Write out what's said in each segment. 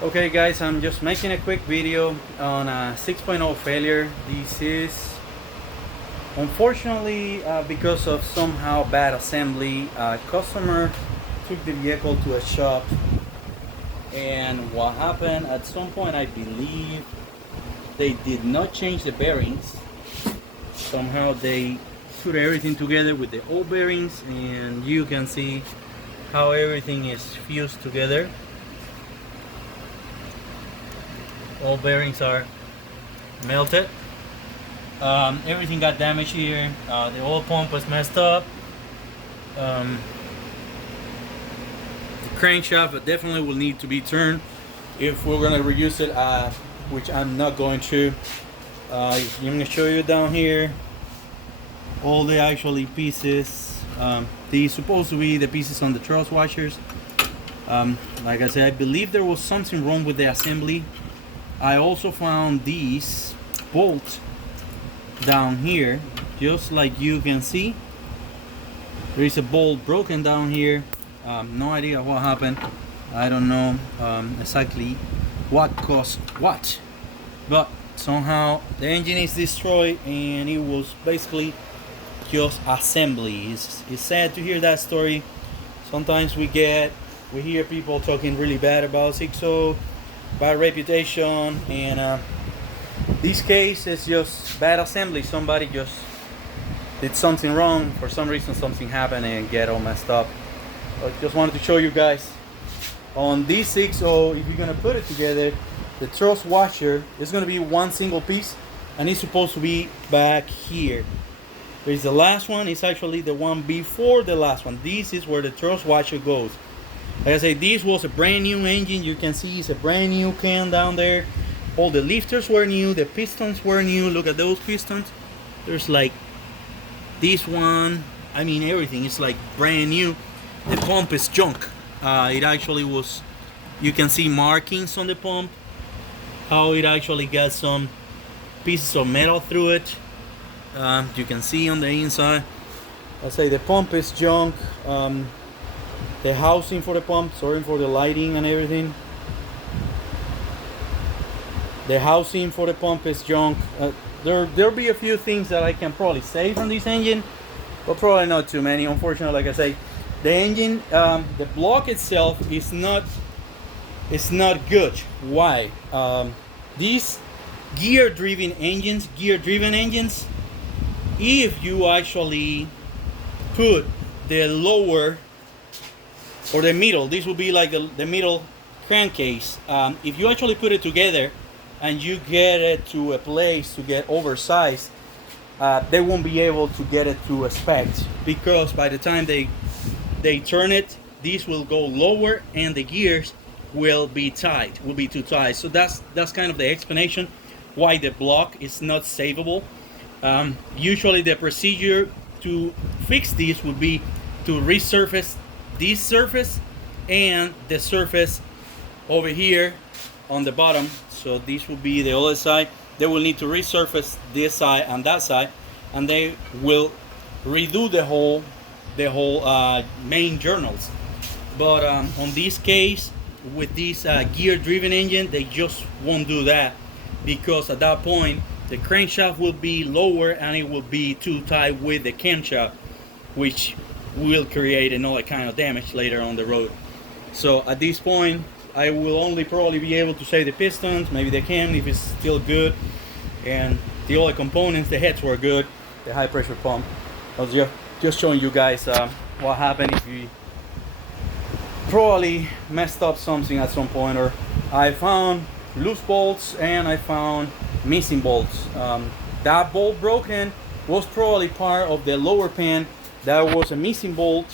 Okay guys, I'm just making a quick video on a 6.0 failure. This is unfortunately because of somehow bad assembly. A customer took the vehicle to a shop, and what happened at some point, I believe they did not change the bearings. Somehow they put everything together with the old bearings, and you can see how everything is fused together. All bearings are melted. Everything got damaged here. The oil pump was messed up. The crankshaft definitely will need to be turned if we're gonna reuse it, which I'm not going to. I'm gonna show you down here all the actually pieces. These supposed to be the pieces on the truss washers. Like I said, I believe there was something wrong with the assembly. I also found these bolts down here, just like you can see. There is a bolt broken down here. No idea what happened. I don't know exactly what caused what, but somehow the engine is destroyed, and it was basically just assembly. It's sad to hear that story. Sometimes we hear people talking really bad about 6.0, bad reputation, and this case is just bad assembly. Somebody just did something wrong. For some reason something happened and get all messed up. I just wanted to show you guys on this 6.0, if you're gonna put it together, the truss washer is gonna be one single piece, and it's supposed to be back here. There's the last one. It's actually the one before the last one. This is where the truss washer goes. Like I say, this was a brand new engine. You can see it's a brand new can down there. All the lifters were new, the pistons were new. Look at those pistons. There's like this one. I mean, everything is like brand new. The pump is junk. It actually was, you can see markings on the pump, how it actually got some pieces of metal through it. You can see on the inside. I say the pump is junk. The housing for the pump, sorry for the lighting and everything. The housing for the pump is junk. There'll be a few things that I can probably save from this engine, but probably not too many. Unfortunately, like I say, the engine, the block itself is not good. Why? These gear-driven engines, if you actually put the lower or the middle, this will be like the middle crankcase. If you actually put it together and you get it to a place to get oversized, they won't be able to get it to a spec, because by the time they turn it, this will go lower and the gears will be tight, will be too tight. So that's kind of the explanation why the block is not savable. Usually the procedure to fix this would be to resurface this surface and the surface over here on the bottom. So this will be the other side. They will need to resurface this side and that side, and they will redo the whole main journals. But on this case, with this gear-driven engine, they just won't do that, because at that point the crankshaft will be lower and it will be too tight with the camshaft, which will create another kind of damage later on the road. So at this point, I will only probably be able to save the pistons, maybe the cam if it's still good, and the other components. The heads were good, the high pressure pump. I was just showing you guys what happened if you probably messed up something at some point. Or I found loose bolts and I found missing bolts. That bolt broken was probably part of the lower pan. There was a missing bolt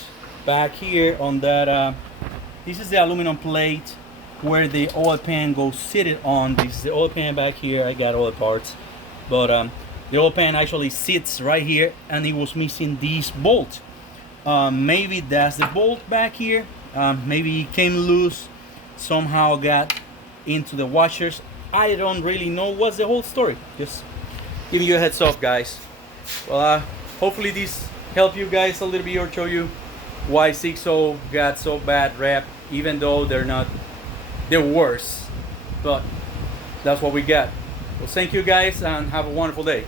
back here on that. This is the aluminum plate where the oil pan goes seated on. This is the oil pan back here. I got all the parts, but the oil pan actually sits right here, and it was missing this bolt. Maybe that's the bolt back here. Maybe it came loose, somehow got into the washers. I don't really know what's the whole story. Just giving you a heads up, guys. Well, hopefully this helped you guys a little bit, or show you why 6.0 got so bad rep, even though they're not the worst but that's what we got. Well, thank you guys and have a wonderful day.